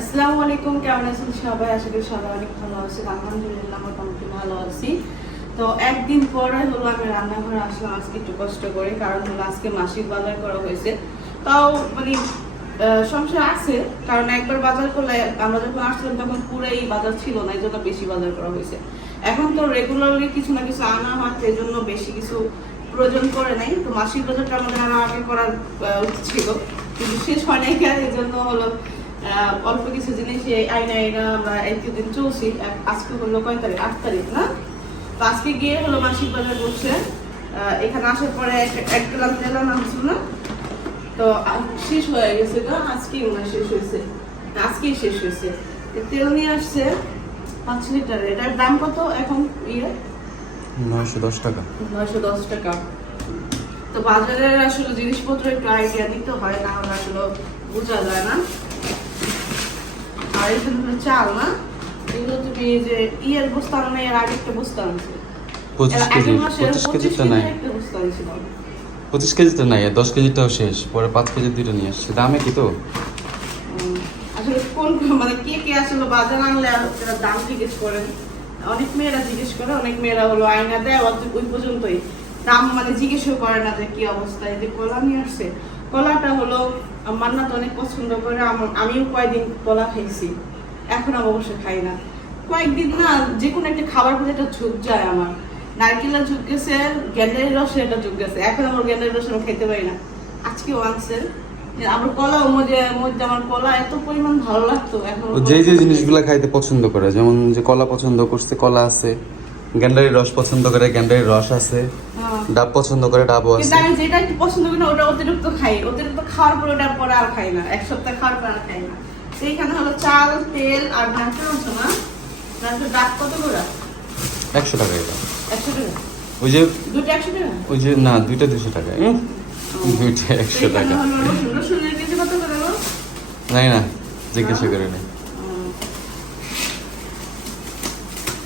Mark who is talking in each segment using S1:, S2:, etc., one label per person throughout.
S1: আসসালামু আলাইকুম, কেমন আছেন সবাই? আশা করি সবাই অনেক ভালো আছেন। আলহামদুলিল্লাহ, মোটামুটি ভালো আছি। তো একদিন পরে হলো আমি রান্নাঘরে আসলাম, আজকে একটু কষ্ট করে, কারণ হলো আজকে মাসিক বাজার করা হয়েছে। তাও মানে আছে, কারণ একবার বাজার করলে আমরা যখন তখন পুরাই বাজার ছিল না, এই জন্য বেশি বাজার করা হয়েছে। এখন তো রেগুলারলি কিছু না কিছু আনা হয় এই জন্য বেশি কিছু প্রয়োজন করে নাই। তো মাসিক বাজারটা আমাদের আরও আগে করার উচিত ছিল। কিন্তু শেষ হয় নাই এই জন্য হলো অল্প কিছু জিনিস এই আইনা আইনা আমরা এক দিন চলছি আজকে হলো কয় তারিখ? আট তারিখ না? তো আজকে গিয়ে হলো মাসিক বাজার আহ, এখানে আসার পরে এক- এক গ্লাস তেল আনা হচ্ছিল না? তো শেষ হয়ে গেছে তো আজকেই মনে শেষ হয়েছে। আজকেই শেষ হয়েছে। তেল নিয়ে আসছে পাঁচ লিটার। এটার দাম কত এখন ইয়ে?
S2: নয়শো দশ টাকা।
S1: নয়শো দশ টাকা। তো বাজারের আসলে জিনিসপত্র একটু আইডিয়া দিতে হয় না হলে আসলে বোঝা যায় না। আর এখানে হলো চাল না এগুলো তুমি যে ইয়ের বস্তা আনো এর আগে একটা বস্তা আনছে।
S2: পঁচিশ কেজি পঁচিশ
S1: পঁচিশ
S2: কেজিটা নাই।
S1: একটা বস্তা আনছিল।
S2: নাই দশ কেজিটাও শেষ। পরে পাঁচ কেজির দুইটা নিয়ে আসছে। দামে কি তো?
S1: আসলে কোন কোন- মানে কে কে আসলে বাজার আনলে দাম জিজ্ঞেস করেন অনেক মেয়েরা জিজ্ঞেস করে অনেক মেয়েরা হলো আয়না দেয় ওই পর্যন্তই। দাম মানে জিজ্ঞেসও করে না যে কি অবস্থা এই যে কলা নিয়ে আসছে। কলাটা হলো মান্না অনেক পছন্দ করে আমিও কয়েকদিন কলা খাইছি। এখন অবশ্য খাই না। কয়েকদিন না যে কোনো একটা খাবার প্রতি একটা ঝুঁক যায় আমার। নারকেলের ঝুঁক গেছে গ্যান্ডারি রসের একটা ঝুঁক গেছে। এখন আমার গ্যান্ডারি রস আমি খেতে পারি না। আজকেও আনছে। আমার কলা মধ্যে মধ্যে আমার কলা এত পরিমাণ ভালো লাগতো। এখন
S2: যে যে জিনিসগুলা খাইতে পছন্দ করে, যেমন যে কলা পছন্দ করছে, কলা আছে। গ্যান্ডারির রস পছন্দ করে গ্যান্ডারির রস আছে।
S1: হ্যাঁ।
S2: ডাব পছন্দ করে ডাবও
S1: কিন্তু
S2: আছে।
S1: আমি যেটা একটু পছন্দ করি না ওটা অতিরিক্ত খাই। অতিরিক্ত খাওয়ার পরে ওটা পরে আর খাই না। এক সপ্তাহ খাওয়ার পর আর খাই না। তো এইখানে হলো চাল তেল আর ঢাকা আছে না? তারপর ডাক কত করে?
S2: একশো টাকা এটা।
S1: একশো টাকা?
S2: ওই যে
S1: দুটো একশো টাকা?
S2: ওই যে না দুইটা দুশো টাকা। দুইটা একশো টাকা।
S1: হলো রসুনের কেজি কত করে
S2: নাই না জিজ্ঞাসা করে নেই।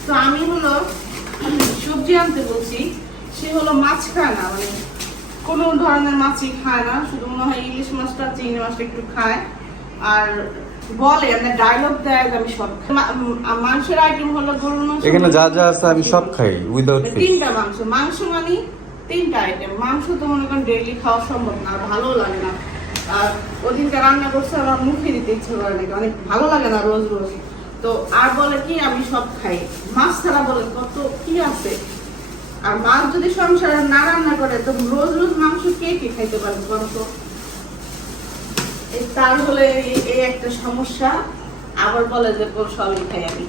S1: তো আমি হলো সবজি আনতে বলছি সে হলো মাছ খায় না মানে কোনো ধরনের মাছই খায় না শুধু মনে হয় ইলিশ মাছটা চিংড়ি মাছটা একটু খায়। আর বলে মানে ডায়লগ দেয় আমি সব মাংসের আইটেম হলো গরুর মাংস।
S2: এখানে যা যা আছে আমি সব খাই উইদাউট
S1: তিনটা মাংস মাংস মানে তিনটা আইটেম মাংস তো মনে করেন ডেইলি খাওয়া সম্ভব না আর ভালো লাগে না। আর ওদিনকে রান্না করছে আমার মুখে দিতে ইচ্ছে করে নাকি অনেক ভালো লাগে না রোজ রোজ। তো আর বলে কি, আমি সব খাই। মাছ ছাড়া বলে কত কি আছে? আর মাছ যদি সংসারে না রান্না করে, তো রোজ রোজ মাংস কে কে খাইতে পারবে বলো তার হলে এই- একটা সমস্যা। আবার বলে যে সবই খাই আমি।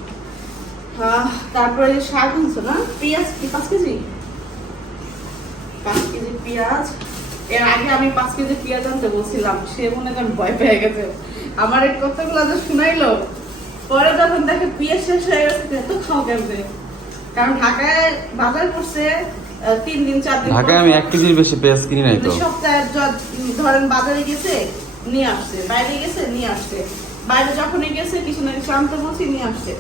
S1: তারপরে শাক আনছো না? পেঁয়াজ কি, পাঁচ কেজি? পাঁচ কেজি পেঁয়াজ। এর আগে আমি পাঁচ কেজি পেঁয়াজ আনতে বলছিলাম, সে মনে করেন ভয় পেয়ে গেছে। আমার এই কথাগুলো যে শুনাইলো পরে যখন দেখে পেঁয়াজ শেষ হয়ে গেছে তো এত খাও কেমনে? কারণ ঢাকায় বাজার করছে তিন দিন চার দিন
S2: ঢাকায় আমি এক কেজির বেশি পেঁয়াজ কিনি নাই তো।
S1: সপ্তাহে ধরেন বাজারে গেছে নিয়ে আসছে। বাইরে গেছে নিয়ে আসছে। বাইরে যখনই গেছে কিছু না কিছু আনতে বলছি নিয়ে আসছে।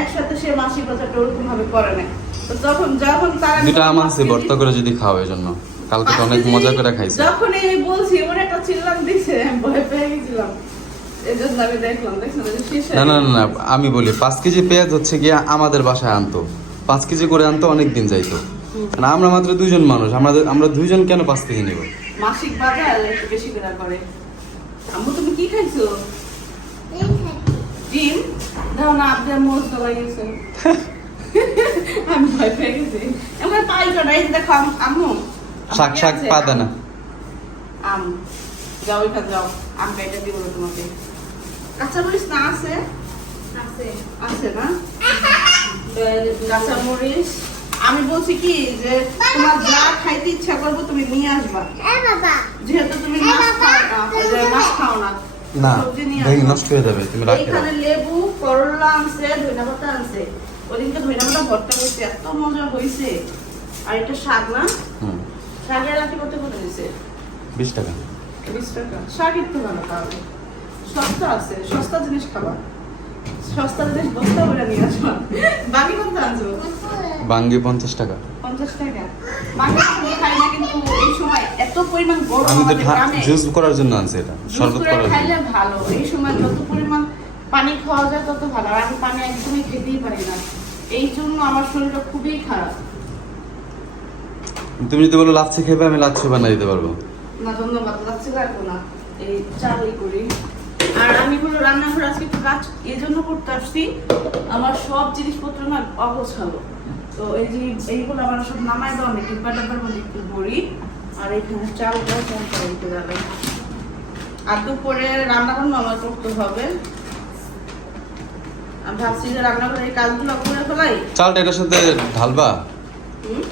S1: একসাথে সে মাসিক বাজারটা ওরকম ভাবে করে না তো যখন যখন তারা
S2: দুটা আম আছে ভর্তা করে যদি খাও জন্য কালকে তো অনেক মজা করে খাইছি।
S1: যখন এই বলছি ওর একটা চিল্লাম দিছে ভয় পেয়ে গেছিলাম।
S2: না না না না আমি বলি পাঁচ কেজি পেঁয়াজ হচ্ছে গিয়ে আমাদের বাসায় আনতো। পাঁচ কেজি করে আনতো অনেক দিন যাইতো। না আমরা মাত্র দুইজন মানুষ আমাদের আমরা দুইজন কেন পাঁচ কেজি নেব?
S1: মাসিক বাজার একটু বেশি করে করে। আম্মু তুমি কি খাইছো? ডিম? দাও না আপনি মোজ গলা গেছে। আমি ভয় পেয়ে গেছি। আমরা পাই কেন এই দেখো আম্মু
S2: শাক শাক
S1: আছে,
S2: পাতা না।
S1: আম। যাও এখানে যাও। আম কেটে দিব তোমাকে। কাঁচা মরিচ না আছে? আছে। না? কাঁচা মরিচ আমি বলছি কি যে তোমার যা খাইতে ইচ্ছা করব তুমি নিয়ে আসবা। যেহেতু তুমি মাছ খাও না যে মাছ খাও না
S2: না
S1: সবজি নিয়ে
S2: দেখি
S1: আসবা।
S2: নষ্ট হয়ে যাবে তুমি রাখে
S1: এইখানে লেবু করলা আনছে ধনিয়া পাতা আনছে। ওদিনকে ধনিয়া পাতা ভর্তা করছে এত মজা হয়েছে। আর এটা শাক না?
S2: হুম।
S1: শাকের রাতে কত করে দিছে
S2: বিশ টাকা।
S1: বিশ টাকা। শাক একটু ভালো তাহলে। সস্তা আছে সস্তা জিনিস খাবার সস্তা জিনিস বস্তা করে নিয়ে আসো বাকি কত আনছো?
S2: বাঙ্গি পঞ্চাশ টাকা।
S1: পঞ্চাশ টাকা। আমি খাই না কিন্তু এই সময় এত পরিমাণ গরম
S2: আমি তো জুস করার জন্য আনছি এটা শরবত
S1: করে
S2: করার
S1: খাইলে ভালো এই সময় যত পরিমাণ পানি খাওয়া যায় তত ভালো আর আমি পানি একদমই খেতেই পারি না। এই জন্য আমার শরীরটা খুবই খারাপ।
S2: তুমি যদি বলো লাচ্ছি খেবে আমি লাচ্ছি বানিয়ে দিতে পারব।
S1: না ধন্যবাদ যাচ্ছে রাখব না। এই চালই করি। আর আমি হলো রান্নাঘর আজকে একটু কাজ এই জন্য করতে আসছি আমার সব জিনিসপত্র না অগোছালো তো এই যে এইগুলো আমার সব নামাই দেওয়া নেই টিপ্পা ডাব্বার মধ্যে একটু ভরি আর এখানে চালটা চাল দিতে যাবে আর দুপুরে রান্না বান্না আমার করতে হবে আমি ভাবছি যে রান্নাঘরে এই কাজগুলো করে ফেলাই
S2: চালটা এটার সাথে ঢালবা
S1: হুম?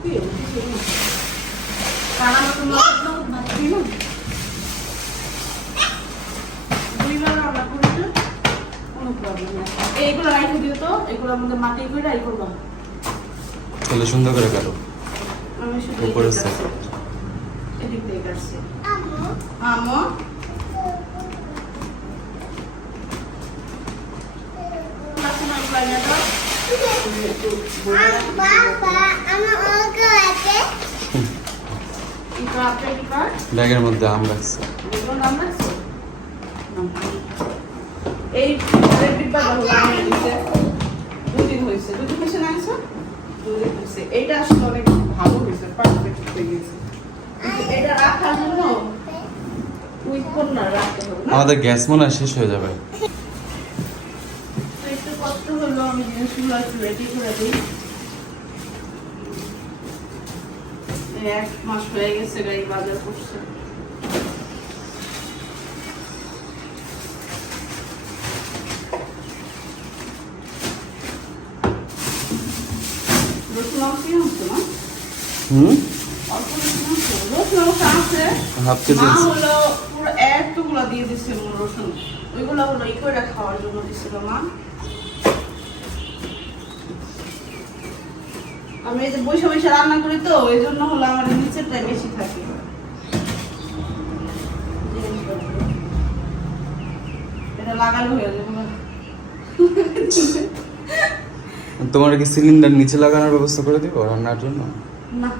S1: কি? কারণ তো নগদ নগদ ভাত খাই না। দুইবার রান্না করি তো, এইগুলো রাইখে দিও তো, এগুলোর মধ্যে মাটি করে রাই করবা।
S2: তাহলে সুন্দর করে কাটো।
S1: আমি শুধু
S2: উপরে
S1: এদিক দিয়ে কাটছি। আমো?
S2: ব্যাগের মধ্যে আম রাখছে।
S1: নাম রাখছো? এই হলো আমার দিছে। দুদিন হয়েছে। দুদিন হয়েছে না আনছো? দুদিন হয়েছে। এইটা আসলে অনেক ভালো হয়েছে পারফেক্ট হয়ে গেছে। এটা রাখার জন্য রাখতে হবে
S2: আমাদের গ্যাস মনে হয় শেষ হয়ে যাবে।
S1: একটু কষ্ট হলো আমি জিনিসগুলো একটু রেডি করে দিই। এক মাস হয়ে গেছে গাই বাজার করছে রসুন অংশই হচ্ছে না
S2: হুম?
S1: অল্প রসুন হচ্ছে রসুন অংশ আছে।
S2: হাফ কেজি
S1: হলো পুরো এতগুলো দিয়ে দিছিল রসুন। ওইগুলো হলো ই করে খাওয়ার জন্য দিছিল মা। আমি এই যে বসে বসে রান্না করি তো এই জন্য হলো আমার নিচেরটাই বেশি থাকে। এটা লাগানো হয়ে যাবে
S2: তোমার কি সিলিন্ডার নিচে লাগানোর ব্যবস্থা করে দিব রান্নার জন্য?
S1: না।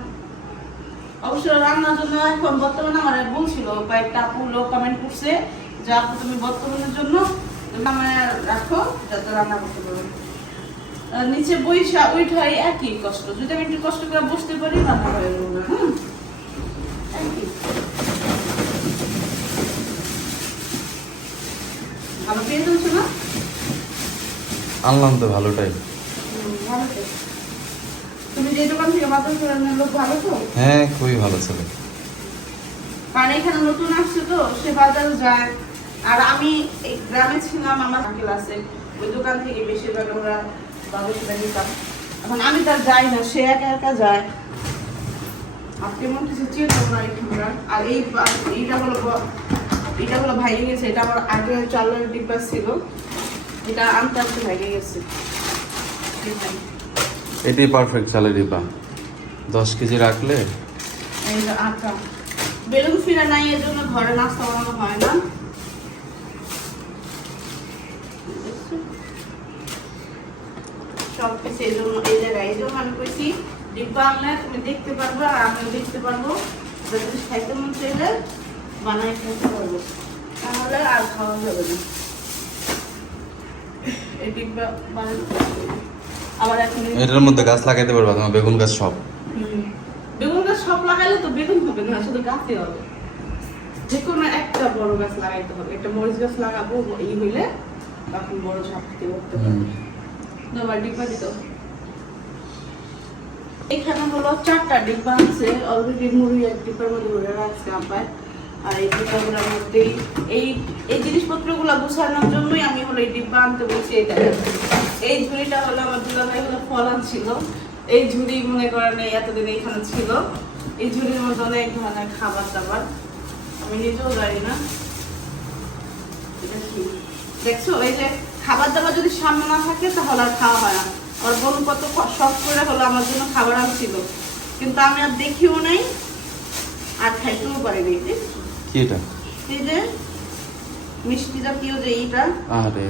S1: রান্নার জন্য এখন বর্তমানে আমার লোক কমেন্ট করছে তুমি বর্তমানের জন্য রান্না করতে নিচে একই কষ্ট। যদি আমি একটু কষ্ট করে বসতে পারি না
S2: তো ভালোটাই
S1: হুম, ভালো তো। তুমি যে দোকান থেকে বাজার করে আনলে লোক ভালো তো
S2: হ্যাঁ খুবই ভালো ছেলে।
S1: কারণ এখানে নতুন আসছে তো সে বাজারে যায়। আর আমি এই গ্রামে ছিলাম আমার আঙ্কেল আছে ওই দোকান থেকে বেশিরভাগ আমরা বাজার নিতাম। এখন আমি তার যাই না সে একা একা যায়। আর কেমন কিছু চিন্তা না এখানকার। আর এই এইটা হলো এটা হলো ভাইয়ে গেছে এটা আমার আগে চালের ডিব্বা ছিল। এটা আনতে আনতে ভাইয়ে গেছে।
S2: এটাই পারফেক্ট চালের ডিব্বা। দশ কেজি রাখলে?
S1: এই যে আটা। বেলুন ফিরা নাই এর জন্য ঘরে নাস্তা বানানো হয় না। সব কিছু এই জন্য এই জায়গায় এই জন্য আমি কইছি। ডিব্বা আনলে তুমি দেখতে পারবে আর আমিও দেখতে পারব। যদি খাইতে মন চাইলে বানাই খেতে পারব। তাহলে আর খাওয়া যাবে না। এই ডিব্বা বানানো আবার এখন
S2: এটার মধ্যে গাছ লাগাইতে পারবা তোমার বেগুন গাছ সব
S1: হুম। বেগুন গাছ সব লাগাইলে তো বেগুন হবে না শুধু গাছই হবে। যে কোনো একটা বড় গাছ লাগাইতে হবে। একটা মরিচ গাছ লাগাবো এই হইলে তখন বড় দিয়ে উঠতে পারবে তোমার ডিব্বা দিত এখানে হলো চারটা ডিব্বা আছে। অলরেডি মুড়ি এক ডিব্বার মধ্যে ভরে রাখছে আপায় আর এই ডিব্বাগুলোর মধ্যেই এই এই জিনিসপত্রগুলো গুছানোর জন্যই আমি হলো এই ডিব্বা আনতে বলছি এই দেখেন। এই ঝুড়িটা হলো আমার দুলাভাই হলো ফল আনছিল। এই ঝুড়ি মনে করেন এতদিন এখানে ছিল। এই ঝুড়ির মধ্যে অনেক ধরনের খাবার দাবার। আমি নিজেও জানি না। দেখছ এই যে খাবার দাবার যদি সামনে না থাকে তাহলে আর খাওয়া হয় না। আর বোন কত শখ করে হলো আমার জন্য খাবার আনছিল। কিন্তু আমি আর দেখিও নাই আর খাইতেও পারিনি?
S2: কি এটা?
S1: এই যে মিষ্টি জাতীয় যে এইটা
S2: আরে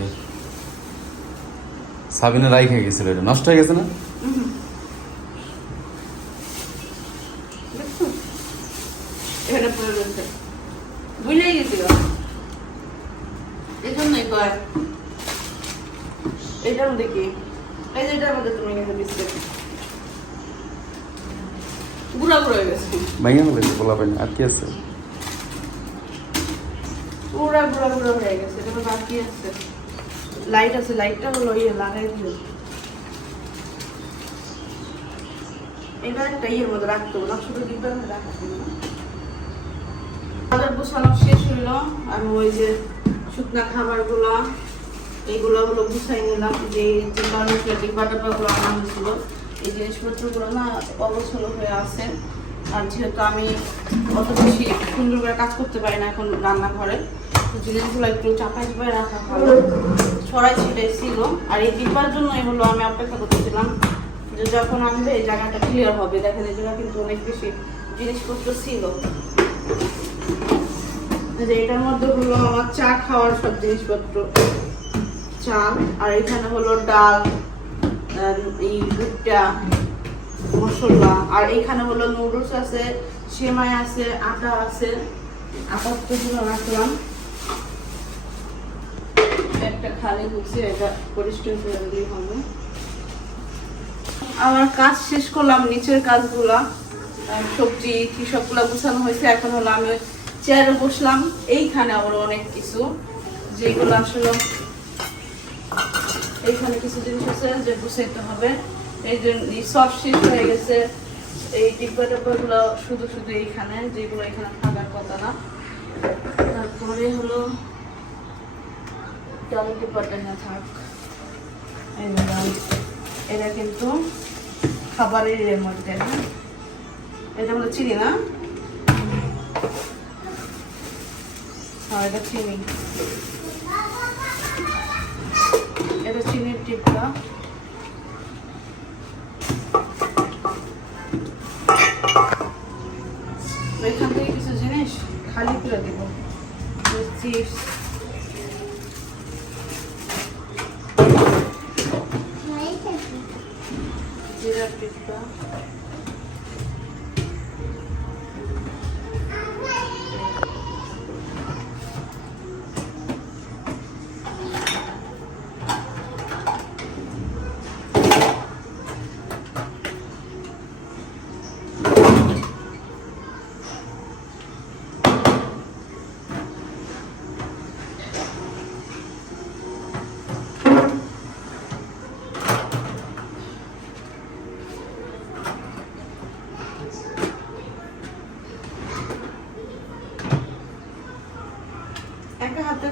S2: সাবিনা রাই খেয়ে গেছিল এটা। নষ্ট হয়ে গেছে না
S1: দেখছ? এখানে পড়ে রয়েছে। ভুলেই গেছিল এই জন্যই কয় এটার মধ্যে কি? এই যে এটার মধ্যে তুমি কিন্তু বিস্কুট। গুঁড়া গুঁড়ো হয়ে গেছে।
S2: ভাইয়া বলা আর কি আছে?
S1: পুরা গুঁড়া গুঁড়া হয়ে গেছে এটা বাকি আছে। লাইট আছে লাইটটা হলো ইয়ে লাগাই এটা একটা ইয়ের মধ্যে রাখতে হবে না? ছোট ডিব্বার মধ্যে রাখতে হবে না গুছানো শেষ হইল আমি ওই যে শুকনা খাবারগুলো এইগুলো হলো গুছাই নিলাম। যে যে ডিব্বা টাব্বাগুলো আনা হয়েছিল। এই জিনিসপত্রগুলো না অবসল হয়ে আছে। আর যেহেতু আমি অত বেশি সুন্দর করে কাজ করতে পারি না এখন রান্নাঘরে জিনিসগুলো একটু চাপাই চাপাই রাখা ভালো। ছড়াই ছিটাই ছিল। আর এই ডিব্বার জন্যই হলো আমি অপেক্ষা করতেছিলাম যে যখন আনবে এই জায়গাটা ক্লিয়ার হবে। দেখেন, এই জায়গা কিন্তু অনেক বেশি জিনিসপত্র ছিল। যে এটার মধ্যে হলো আমার চা খাওয়ার সব জিনিসপত্র। চাল আর এখানে হলো ডাল এই ভুট্টা, মশলা, আর এখানে হলো নুডলস আছে, সেমাই আছে, আটা আছে। আপাততগুলো রাখলাম। একটা খালি হচ্ছে, এটা পরিষ্কার করে দিলেই হবে। আমার কাজ শেষ করলাম, নিচের কাজগুলা। সবজি কি সবগুলা গুছানো হয়েছে, এখন হলো আমি চেয়ারে বসলাম, এইখানে আবার অনেক কিছু, যেগুলো আসলে এইখানে কিছু জিনিস আছে যে গুছাইতে হবে। এই জন্য সব শেষ হয়ে গেছে, এই ডিব্বা টিব্বাগুলো শুধু শুধু এইখানে, যেগুলো এখানে থাকার কথা না। তারপরে হলো ডাল ডিব্বাটা না থাক। এটা কিন্তু খাবারের মধ্যে হ্যাঁ? এটা হলো চিনি না? হ্যাঁ এটা চিনি। এটা চিনির টিপটা। এখান থেকে কিছু জিনিস খালি করে দিব। চিপস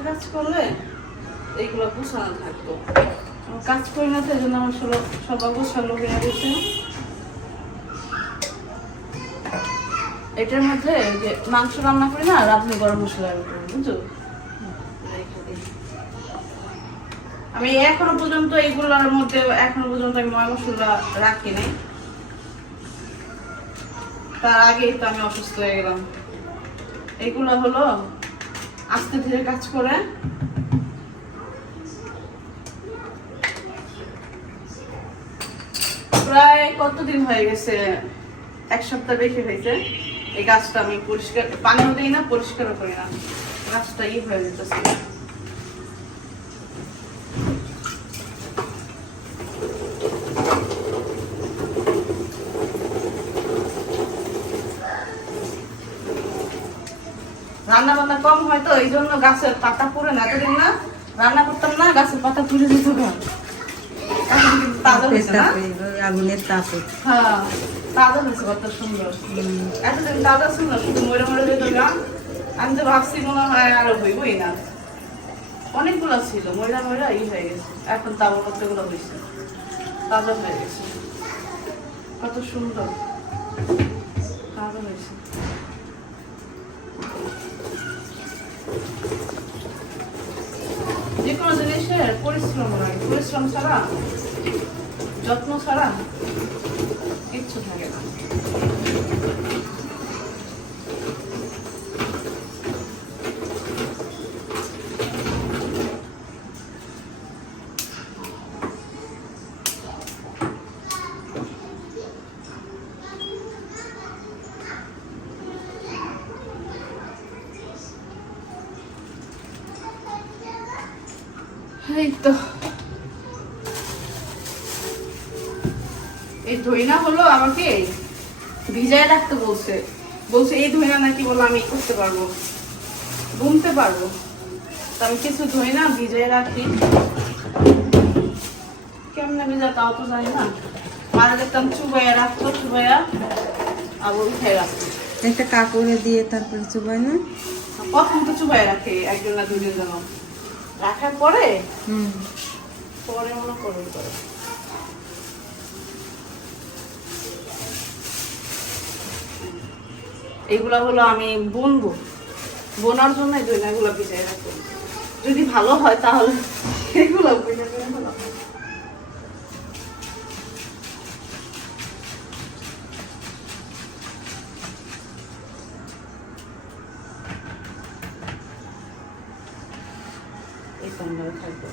S1: কাজ করলে এইগুলো গুছানো থাকতো। কাজ করি না এই জন্য আমার সব সব গোছালো হয়ে গেছে। এটার মধ্যে যে মাংস রান্না করি না গরম মশলা বুঝছ? আমি এখনও পর্যন্ত এইগুলোর মধ্যে, এখনও পর্যন্ত আমি ময় মশলা রাখি নাই। তার আগেই তো আমি অসুস্থ হয়ে গেলাম। এগুলো হলো আস্তে ধীরে কাজ করে। প্রায় কতদিন হয়ে গেছে? এক সপ্তাহ বেশি হয়েছে। এই গাছটা আমি পরিষ্কার পানিও দিই না, পরিষ্কারও করি না। গাছটা ই হয়ে যেতেছে রান্না বান্না কম হয় তো এই জন্য গাছের পাতা পড়ে না এতদিন না রান্না করতাম না গাছের পাতা পুড়ে দিত
S3: আগুনের তাপে।
S1: হ্যাঁ তাজা হয়েছে কত সুন্দর। এতদিন তাজা ছিল শুধু মরে মরে যেত না। আমি তো ভাবছি মনে হয় আরও হইবই না। অনেকগুলো ছিল ময়রা ময়রা ই হয়ে গেছে। এখন কতগুলো হয়েছে। তাজা হয়ে গেছে। কত সুন্দর। তাজা হয়েছে। যে কোনো জিনিসের পরিশ্রম লাগে পরিশ্রম ছাড়া যত্ন ছাড়া কিচ্ছু থাকে না। এই তো। এই ধইনা হলো আমাকে ভিজায় রাখতে বলছে। বলছে এই ধইনা নাকি বলো আমি করতে পারব। বুনতে পারব। আমি কিছু ধইনা ভিজায় রাখি। কেমনে ভিজা তাও তো জানি না। মারা দেখতাম চুবাইয়া রাখতো চুবাইয়া আবার উঠে রাখতো
S3: একটা কাপড়ে দিয়ে তারপরে চুবাই না?
S1: প্রথম তো চুবাই রাখে একজন না দুজন যেন। রাখার পরে?
S3: হুম।
S1: পরে মনে করে করে। এগুলা হলো আমি বুনবো। বোনার জন্য এই দইনাগুলো ভিজাই রাখব। যদি ভালো হয় তাহলে এগুলো বুঝে ভালো হয়। থাকবে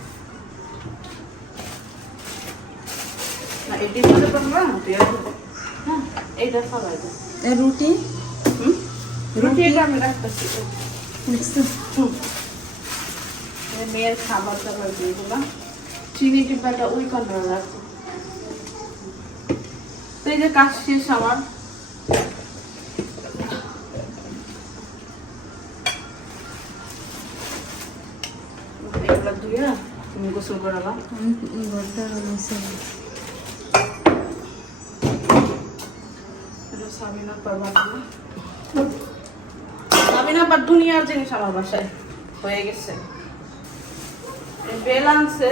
S1: না তুই হ্যাঁ এইটা খাওয়াই
S3: রুটি
S1: হুম রুটি এটা আমি রাখতেছি হুম মেয়ের খাবার দাবার দিয়ে চিনি টিপাটা ওই কন্ট্রোল রাখব তো এই যে কাজ শেষ আমার এগুলো ধুয়ে তুমি গোসল করালাম সাবিনা পার দুনিয়ার জিনিস আমার বাসায় হয়ে গেছে। বেল আনছে।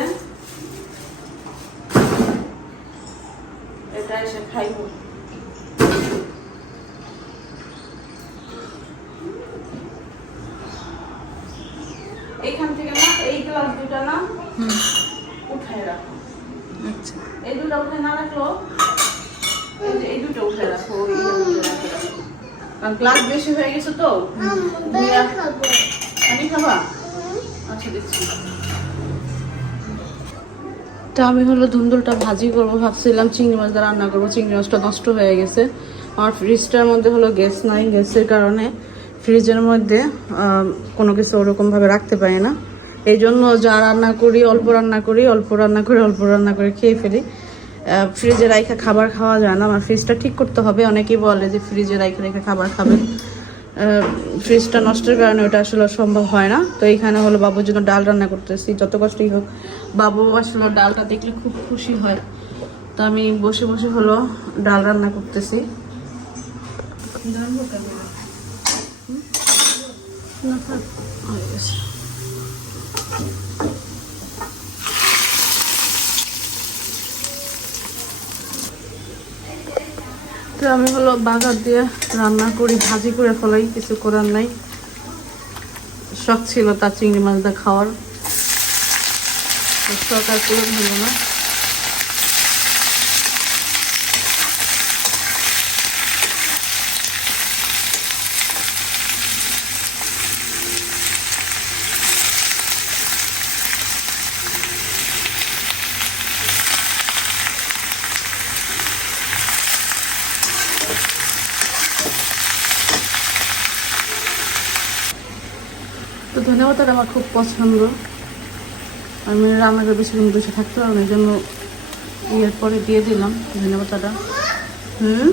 S1: এটা এসে খাইব এইখান থেকে না এই গ্লাস দুটা না
S3: হুম
S1: উঠায় রাখো
S3: আচ্ছা
S1: এই দুটো উঠে না রাখল উঠে রাখো রাখো। কারণ ক্লাস বেশি হয়ে গেছে তো আমি খাবা। আচ্ছা দিচ্ছি। তা আমি হলো ধুন্দুলটা ভাজি করব ভাবছিলাম চিংড়ি মাছটা রান্না করব চিংড়ি মাছটা নষ্ট হয়ে গেছে। আমার ফ্রিজটার মধ্যে হলো গ্যাস নাই গ্যাসের কারণে ফ্রিজের মধ্যে কোনো কিছু ওরকমভাবে রাখতে পারি না। এই জন্য যা রান্না করি অল্প রান্না করি অল্প রান্না করি অল্প রান্না করে খেয়ে ফেলি। ফ্রিজে রাইখা খাবার খাওয়া যায় না। আমার ফ্রিজটা ঠিক করতে হবে। অনেকেই বলে যে ফ্রিজে রাইখা রেখে খাবার খাবেন ফ্রিজটা নষ্টের কারণে ওটা আসলে সম্ভব হয় না। তো এইখানে হলো বাবুর জন্য ডাল রান্না করতেছি। যত কষ্টই হোক বাবু আসলে ডালটা দেখলে খুব খুশি হয়। তো আমি বসে বসে হলো ডাল রান্না করতেছি। না, থাক, হয়ে গেছে। তো আমি হলো বাগার দিয়ে রান্না করি, ভাজি করে ফেলাই, কিছু করার নাই। শখ ছিল তার চিংড়ি মাছটা খাওয়ার। শখ আর করে না। তো আমার খুব পছন্দ। আমি রান্নাটা বেশিক্ষণ বসে থাকতে পারব এই জন্য ইয়ের পরে দিয়ে দিলাম। ধন্যবাদ দাদা। হুম?